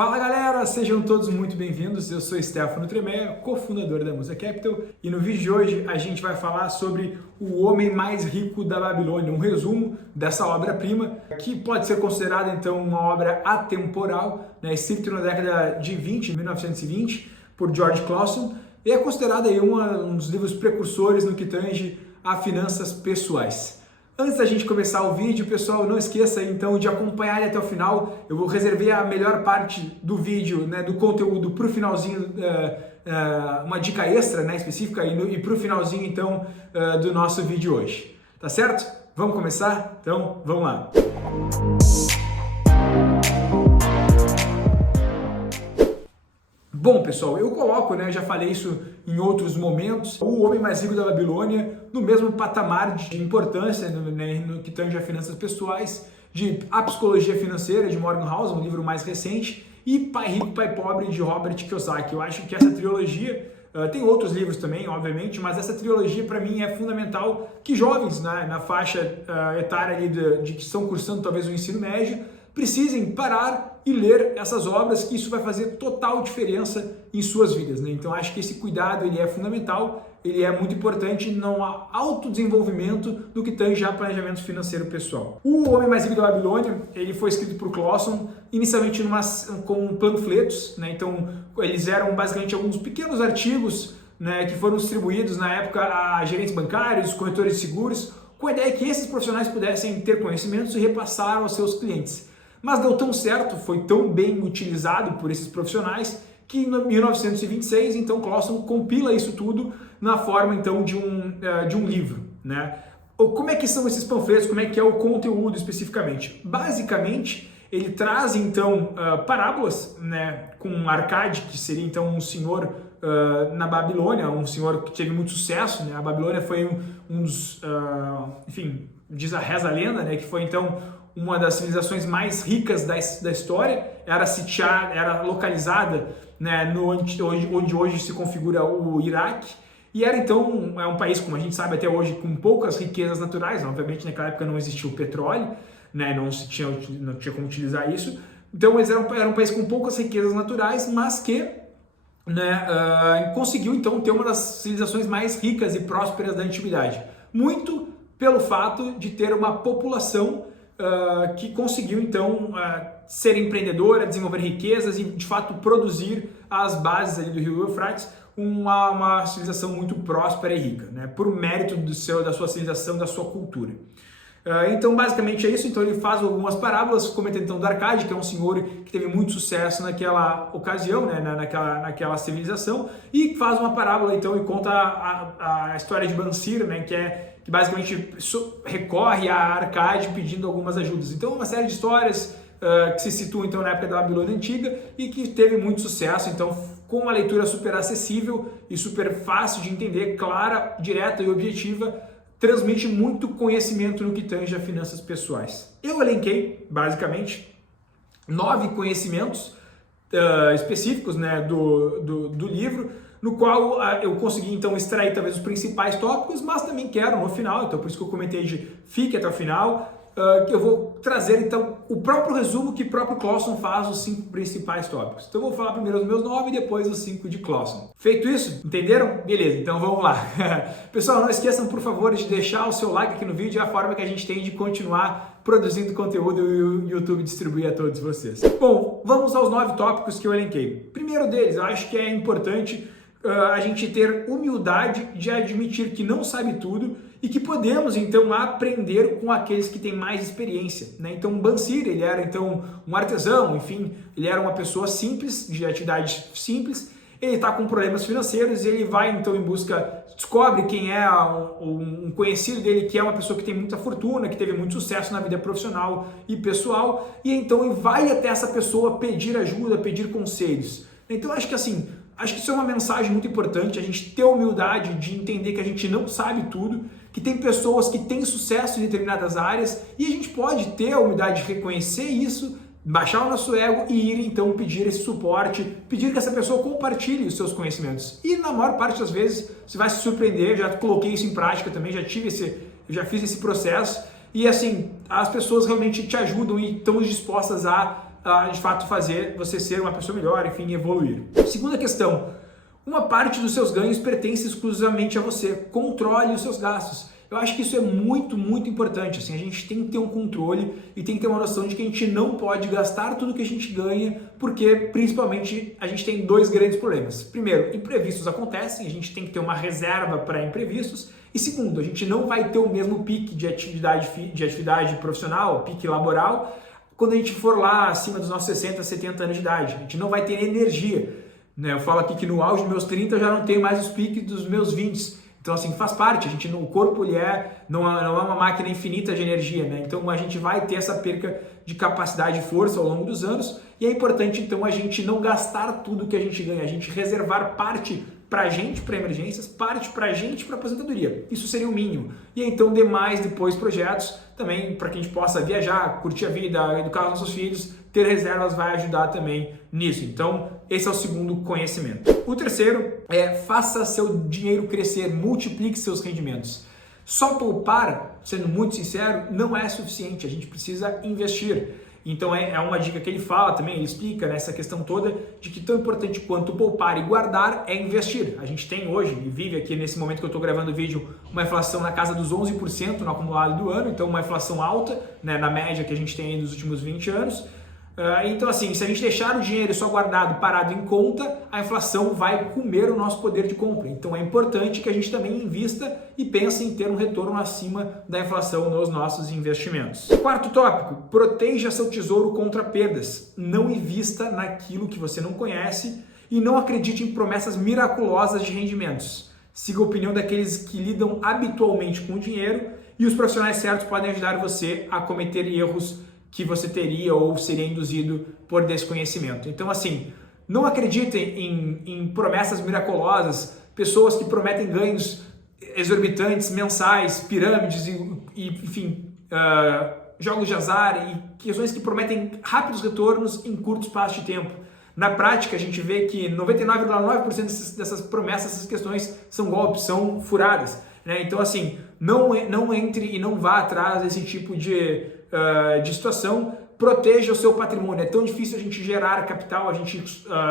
Fala galera, sejam todos muito bem-vindos. Eu sou Stefano Tremeia, cofundador da Musa Capital, e no vídeo de hoje a gente vai falar sobre o homem mais rico da Babilônia, um resumo dessa obra-prima, que pode ser considerada então uma obra atemporal, escrita na década de 1920, por George Clason, e é considerada aí um dos livros precursores no que tange a finanças pessoais. Antes da gente começar o vídeo, pessoal, não esqueça então de acompanhar ele até o final. Eu vou reservar a melhor parte do vídeo, do conteúdo, para o finalzinho, uma dica extra específica, e para o finalzinho então do nosso vídeo hoje. Tá certo? Vamos começar? Então, vamos lá! Bom, pessoal, eu coloco, já falei isso em outros momentos, o homem mais rico da Babilônia no mesmo patamar de importância no que tange a finanças pessoais, de A Psicologia Financeira, de Morgan Housel, um livro mais recente, e Pai Rico, Pai Pobre, de Robert Kiyosaki. Eu acho que essa trilogia, tem outros livros também, obviamente, mas essa trilogia para mim é fundamental que jovens na faixa etária ali de que estão cursando talvez o ensino médio, precisem parar e ler essas obras, que isso vai fazer total diferença em suas vidas. Então acho que esse cuidado ele é fundamental, ele é muito importante no autodesenvolvimento do que tange a planejamento financeiro pessoal. O Homem Mais Rico da Babilônia, ele foi escrito por Clason, inicialmente com panfletos, então eles eram basicamente alguns pequenos artigos que foram distribuídos na época a gerentes bancários, corretores de seguros, com a ideia que esses profissionais pudessem ter conhecimentos e repassar aos seus clientes. Mas deu tão certo, foi tão bem utilizado por esses profissionais, que em 1926, então, Clason compila isso tudo na forma, então, de um livro. Como é que são esses panfletos, como é que é o conteúdo especificamente? Basicamente, ele traz, então, parábolas, com Arcade, que seria, então, um senhor na Babilônia, um senhor que teve muito sucesso. A Babilônia foi um dos, enfim, reza a lenda, que foi, então, uma das civilizações mais ricas da história, era localizada onde hoje se configura o Iraque, e era então um país, como a gente sabe até hoje, com poucas riquezas naturais. Obviamente naquela época não existia o petróleo, não tinha como utilizar isso, então eles era um país com poucas riquezas naturais, mas que conseguiu então ter uma das civilizações mais ricas e prósperas da antiguidade, muito pelo fato de ter uma população que conseguiu então ser empreendedora, desenvolver riquezas e de fato produzir as bases ali do rio Eufrates, uma civilização muito próspera e rica, por mérito da sua civilização, da sua cultura. Então basicamente é isso. Então ele faz algumas parábolas, comentando então do Arcade, que é um senhor que teve muito sucesso naquela ocasião, naquela civilização, e faz uma parábola então e conta a história de Bansir, que basicamente recorre a Arcade pedindo algumas ajudas. Então uma série de histórias que se situam então na época da Babilônia Antiga e que teve muito sucesso, então com uma leitura super acessível e super fácil de entender, clara, direta e objetiva, transmite muito conhecimento no que tange a finanças pessoais. Eu elenquei basicamente 9 conhecimentos específicos do livro, no qual eu consegui então extrair talvez os principais tópicos, mas também quero no final, então por isso que eu comentei de fique até o final, que eu vou trazer então o próprio resumo que o próprio Clason faz, os 5 principais tópicos. Então eu vou falar primeiro os meus 9 e depois os 5 de Clason. Feito isso? Entenderam? Beleza, então vamos lá. Pessoal, não esqueçam por favor de deixar o seu like aqui no vídeo, é a forma que a gente tem de continuar produzindo conteúdo e o YouTube distribuir a todos vocês. Bom, vamos aos 9 tópicos que eu elenquei. Primeiro deles, eu acho que é importante a gente ter humildade de admitir que não sabe tudo e que podemos então aprender com aqueles que têm mais experiência. Então Bansir, ele era então um artesão, enfim, ele era uma pessoa simples, de atividades simples, ele está com problemas financeiros e ele vai então em busca, descobre quem é um conhecido dele, que é uma pessoa que tem muita fortuna, que teve muito sucesso na vida profissional e pessoal, e então ele vai até essa pessoa pedir ajuda, pedir conselhos. Então acho que isso é uma mensagem muito importante, a gente ter a humildade de entender que a gente não sabe tudo, que tem pessoas que têm sucesso em determinadas áreas, e a gente pode ter a humildade de reconhecer isso, baixar o nosso ego e ir então pedir esse suporte, pedir que essa pessoa compartilhe os seus conhecimentos. E na maior parte das vezes você vai se surpreender, já coloquei isso em prática também, já fiz esse processo, e assim, as pessoas realmente te ajudam e estão dispostas a de fato fazer você ser uma pessoa melhor, enfim, evoluir. Segunda questão, uma parte dos seus ganhos pertence exclusivamente a você. Controle os seus gastos. Eu acho que isso é muito, muito importante. Assim, a gente tem que ter um controle e tem que ter uma noção de que a gente não pode gastar tudo que a gente ganha, porque principalmente a gente tem dois grandes problemas. Primeiro, imprevistos acontecem, a gente tem que ter uma reserva para imprevistos. E segundo, a gente não vai ter o mesmo pique de atividade profissional, pique laboral, quando a gente for lá acima dos nossos 60, 70 anos de idade. A gente não vai ter energia. Eu falo aqui que no auge dos meus 30 eu já não tenho mais os piques dos meus 20. Então, assim, faz parte. O corpo não é uma máquina infinita de energia, né? Então, a gente vai ter essa perca de capacidade e força ao longo dos anos. E é importante, então, a gente não gastar tudo que a gente ganha. A gente reservar parte para a gente, para emergências, parte para a gente, para aposentadoria. Isso seria o mínimo. E então, demais depois projetos também para que a gente possa viajar, curtir a vida, educar os nossos filhos. Ter reservas vai ajudar também nisso. Então, esse é o segundo conhecimento. O terceiro é faça seu dinheiro crescer, multiplique seus rendimentos. Só poupar, sendo muito sincero, não é suficiente. A gente precisa investir. Então é uma dica que ele fala também, ele explica nessa questão toda de que tão importante quanto poupar e guardar é investir. A gente tem hoje, e vive aqui nesse momento que eu estou gravando o vídeo, uma inflação na casa dos 11% no acumulado do ano, então uma inflação alta, né, na média que a gente tem aí nos últimos 20 anos. Então assim, se a gente deixar o dinheiro só guardado, parado em conta, a inflação vai comer o nosso poder de compra. Então é importante que a gente também invista e pense em ter um retorno acima da inflação nos nossos investimentos. Quarto tópico, proteja seu tesouro contra perdas. Não invista naquilo que você não conhece e não acredite em promessas miraculosas de rendimentos. Siga a opinião daqueles que lidam habitualmente com o dinheiro e os profissionais certos podem ajudar você a cometer erros que você teria ou seria induzido por desconhecimento. Então, assim, não acreditem em promessas miraculosas, pessoas que prometem ganhos exorbitantes, mensais, pirâmides e enfim, jogos de azar e questões que prometem rápidos retornos em curto espaço de tempo. Na prática, a gente vê que 99,9% dessas promessas, essas questões são golpes, são furadas. Né? Então, assim, não entre e não vá atrás desse tipo de situação. Proteja o seu patrimônio. É tão difícil a gente gerar capital, a gente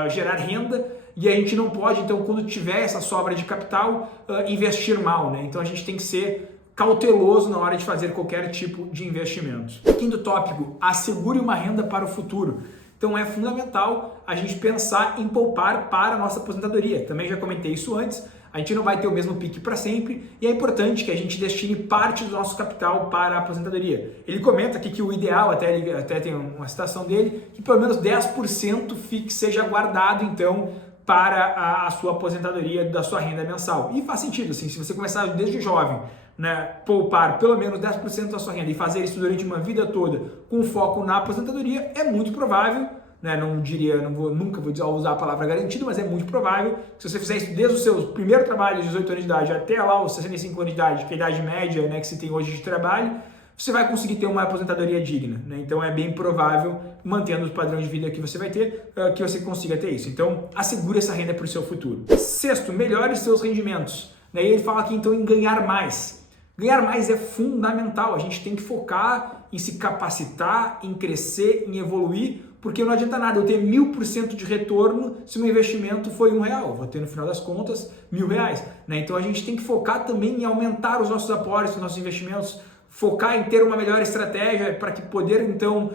gerar renda, e a gente não pode, então, quando tiver essa sobra de capital, investir mal. Né? Então, a gente tem que ser cauteloso na hora de fazer qualquer tipo de investimento. Quinto tópico, assegure uma renda para o futuro. Então é fundamental a gente pensar em poupar para a nossa aposentadoria. Também já comentei isso antes, a gente não vai ter o mesmo pique para sempre e é importante que a gente destine parte do nosso capital para a aposentadoria. Ele comenta aqui que o ideal, até tem uma citação dele, que pelo menos 10% seja guardado então para a sua aposentadoria da sua renda mensal. E faz sentido, assim, se você começar desde jovem, né, poupar pelo menos 10% da sua renda e fazer isso durante uma vida toda com foco na aposentadoria, é muito provável, né, nunca vou usar a palavra garantido, mas é muito provável que se você fizer isso desde o seu primeiro trabalho, de 18 anos de idade, até lá os 65 anos de idade, que é a idade média, né, que se tem hoje de trabalho, você vai conseguir ter uma aposentadoria digna. Né? Então é bem provável, mantendo o padrão de vida que você vai ter, que você consiga ter isso. Então assegure essa renda para o seu futuro. Sexto, melhore seus rendimentos. E ele fala aqui então em ganhar mais. Ganhar mais é fundamental, a gente tem que focar em se capacitar, em crescer, em evoluir, porque não adianta nada eu ter 1000% de retorno se o meu investimento foi R$1, eu vou ter no final das contas R$1.000. Né? Então a gente tem que focar também em aumentar os nossos aportes, os nossos investimentos, focar em ter uma melhor estratégia para que poder então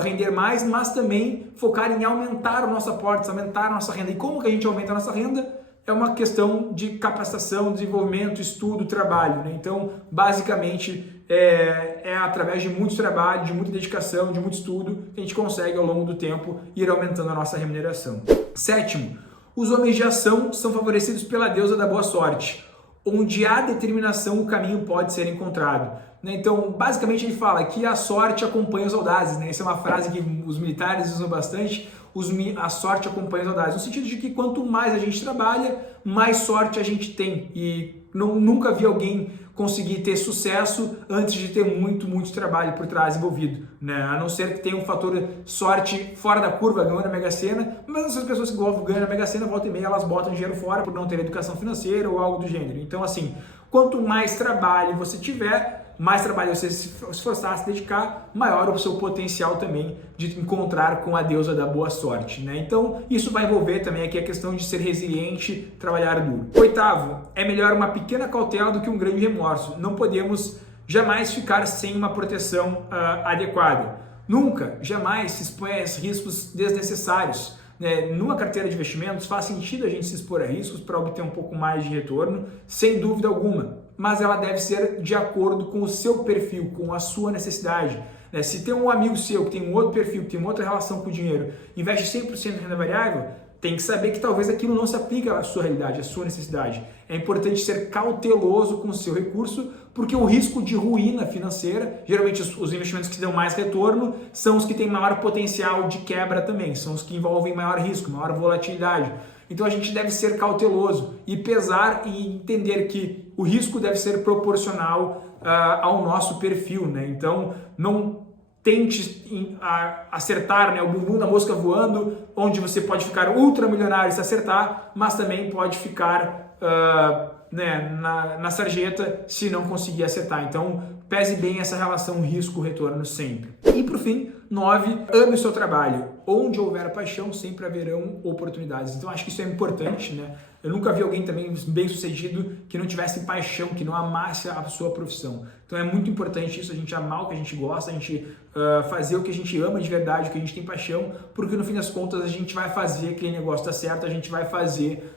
render mais, mas também focar em aumentar o nosso aporte, aumentar a nossa renda. E como que a gente aumenta a nossa renda? É uma questão de capacitação, desenvolvimento, estudo, trabalho. Né? Então, basicamente, é através de muito trabalho, de muita dedicação, de muito estudo, que a gente consegue, ao longo do tempo, ir aumentando a nossa remuneração. Sétimo, os homens de ação são favorecidos pela deusa da boa sorte. Onde há determinação, o caminho pode ser encontrado. Né? Então, basicamente, ele fala que a sorte acompanha os audazes. Né? Essa é uma frase que os militares usam bastante. A sorte acompanha os audazes, no sentido de que quanto mais a gente trabalha, mais sorte a gente tem. E nunca vi alguém conseguir ter sucesso antes de ter muito trabalho por trás envolvido. Né? A não ser que tenha um fator sorte fora da curva, ganhando na Mega Sena, mas essas pessoas que ganham na Mega Sena, volta e meia, elas botam dinheiro fora por não ter educação financeira ou algo do gênero. Então, assim, quanto mais trabalho você tiver, mais trabalho você se esforçar, se dedicar, maior o seu potencial também de encontrar com a deusa da boa sorte, né? Então, isso vai envolver também aqui a questão de ser resiliente, trabalhar duro. Oitavo, é melhor uma pequena cautela do que um grande remorso. Não podemos jamais ficar sem uma proteção adequada. Nunca, jamais se expõe a riscos desnecessários. Numa carteira de investimentos faz sentido a gente se expor a riscos para obter um pouco mais de retorno, sem dúvida alguma, mas ela deve ser de acordo com o seu perfil, com a sua necessidade. Se tem um amigo seu que tem um outro perfil, que tem uma outra relação com o dinheiro, investe 100% em renda variável, tem que saber que talvez aquilo não se aplique à sua realidade, à sua necessidade. É importante ser cauteloso com o seu recurso, porque o risco de ruína financeira, geralmente os investimentos que dão mais retorno, são os que têm maior potencial de quebra também, são os que envolvem maior risco, maior volatilidade. Então a gente deve ser cauteloso e pesar e entender que o risco deve ser proporcional ao nosso perfil, né? Então não tente acertar, né, o bumbum da mosca voando, onde você pode ficar ultramilionário se acertar, mas também pode ficar na sarjeta se não conseguir acertar. Então, pese bem essa relação risco-retorno sempre. E por fim, 9, ame o seu trabalho. Onde houver paixão, sempre haverão oportunidades. Então, acho que isso é importante, né? Eu nunca vi alguém também bem sucedido que não tivesse paixão, que não amasse a sua profissão. Então é muito importante isso, a gente amar o que a gente gosta, a gente fazer o que a gente ama de verdade, o que a gente tem paixão, porque no fim das contas a gente vai fazer aquele negócio dar certo, a gente vai fazer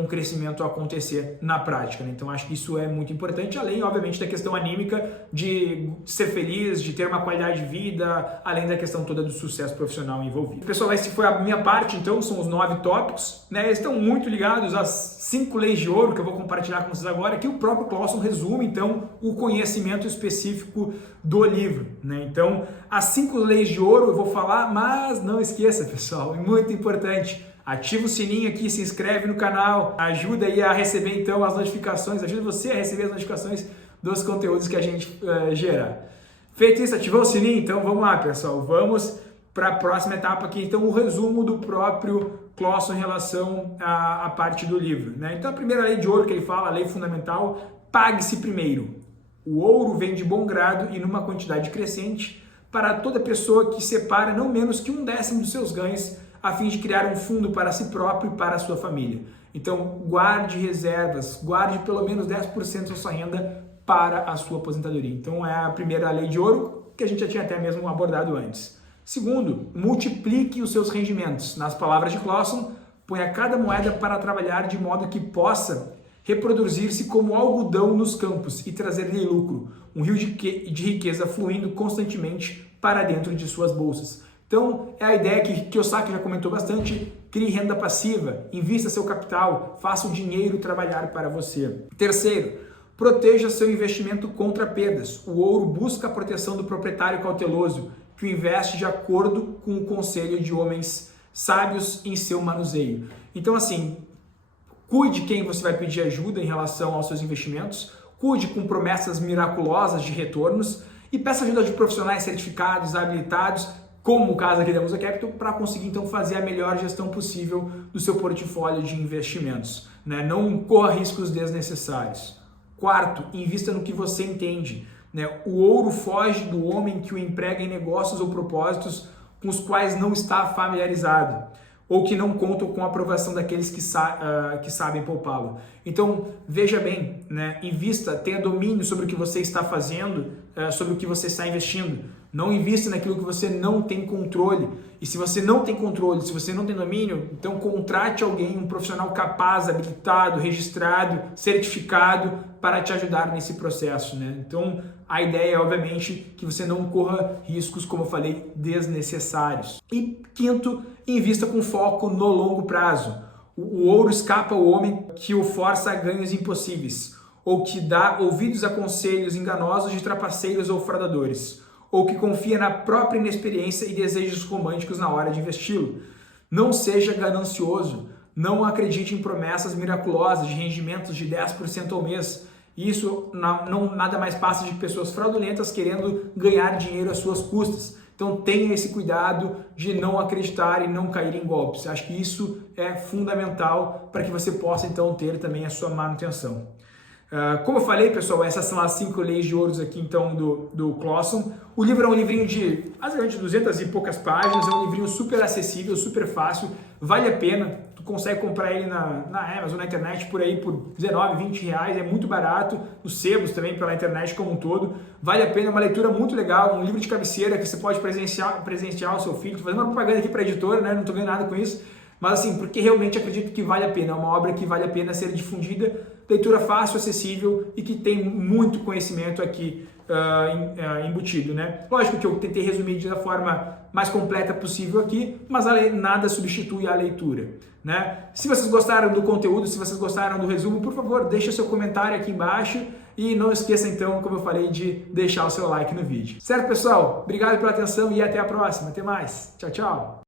um crescimento acontecer na prática, né? Então acho que isso é muito importante, além obviamente da questão anímica de ser feliz, de ter uma qualidade de vida, além da questão toda do sucesso profissional envolvido. Pessoal, essa foi a minha parte, então são os 9 tópicos, né? Eles estão muito ligados às 5 leis de ouro que eu vou compartilhar com vocês agora, que o próprio Clauson resume então o conhecimento específico do livro, né? Então as 5 leis de ouro eu vou falar, mas não esqueça, pessoal, é muito importante. Ativa o sininho aqui, se inscreve no canal, ajuda aí a receber então as notificações, ajuda você a receber as notificações dos conteúdos que a gente gerar. Feito isso, ativou o sininho? Então vamos lá, pessoal, vamos para a próxima etapa aqui, então o resumo do próprio Clauson em relação à parte do livro, né? Então a primeira lei de ouro que ele fala, a lei fundamental, pague-se primeiro. O ouro vem de bom grado e numa quantidade crescente para toda pessoa que separa não menos que 1/10 dos seus ganhos a fim de criar um fundo para si próprio e para a sua família. Então, guarde reservas, guarde pelo menos 10% da sua renda para a sua aposentadoria. Então, é a primeira lei de ouro que a gente já tinha até mesmo abordado antes. Segundo, multiplique os seus rendimentos. Nas palavras de Clauson, ponha cada moeda para trabalhar de modo que possa reproduzir-se como algodão nos campos e trazer-lhe lucro, um rio de riqueza fluindo constantemente para dentro de suas bolsas. Então, é a ideia que Kiyosaki já comentou bastante, crie renda passiva, invista seu capital, faça o dinheiro trabalhar para você. Terceiro, proteja seu investimento contra perdas. O ouro busca a proteção do proprietário cauteloso, que investe de acordo com o conselho de homens sábios em seu manuseio. Então, assim, cuide quem você vai pedir ajuda em relação aos seus investimentos, cuide com promessas miraculosas de retornos e peça ajuda de profissionais certificados, habilitados, como o caso aqui da Musa Capital, para conseguir então fazer a melhor gestão possível do seu portfólio de investimentos, né? Não corra riscos desnecessários. Quarto, invista no que você entende, né? O ouro foge do homem que o emprega em negócios ou propósitos com os quais não está familiarizado ou que não contam com a aprovação daqueles que sabem poupá-lo. Então, veja bem, né? Invista, tenha domínio sobre o que você está fazendo, sobre o que você está investindo. Não invista naquilo que você não tem controle. E se você não tem controle, se você não tem domínio, então contrate alguém, um profissional capaz, habilitado, registrado, certificado para te ajudar nesse processo, né? Então, a ideia é, obviamente, que você não corra riscos, como eu falei, desnecessários. E quinto, invista com foco no longo prazo. O ouro escapa ao homem que o força a ganhos impossíveis, ou que dá ouvidos a conselhos enganosos de trapaceiros ou fraudadores, ou que confia na própria inexperiência e desejos românticos na hora de investi-lo. Não seja ganancioso, não acredite em promessas miraculosas de rendimentos de 10% ao mês. Isso nada mais passa de pessoas fraudulentas querendo ganhar dinheiro às suas custas. Então tenha esse cuidado de não acreditar e não cair em golpes. Acho que isso é fundamental para que você possa então ter também a sua manutenção. Como eu falei, pessoal, essas são as 5 leis de ouros aqui, então, do Clauson. O livro é um livrinho de, basicamente, 200 e poucas páginas, é um livrinho super acessível, super fácil, vale a pena. Tu consegue comprar ele na Amazon, na internet, por aí, por 19, 20 reais, é muito barato, nos sebos também, pela internet como um todo. Vale a pena, é uma leitura muito legal, um livro de cabeceira que você pode presentear o seu filho. Tô fazendo uma propaganda aqui para a editora, né? Não tô ganhando nada com isso, mas assim, porque realmente acredito que vale a pena, é uma obra que vale a pena ser difundida, leitura fácil, acessível e que tem muito conhecimento aqui embutido, né? Lógico que eu tentei resumir da forma mais completa possível aqui, mas nada substitui a leitura, né? Se vocês gostaram do conteúdo, se vocês gostaram do resumo, por favor, deixa seu comentário aqui embaixo e não esqueça então, como eu falei, de deixar o seu like no vídeo. Certo, pessoal? Obrigado pela atenção e até a próxima. Até mais. Tchau, tchau.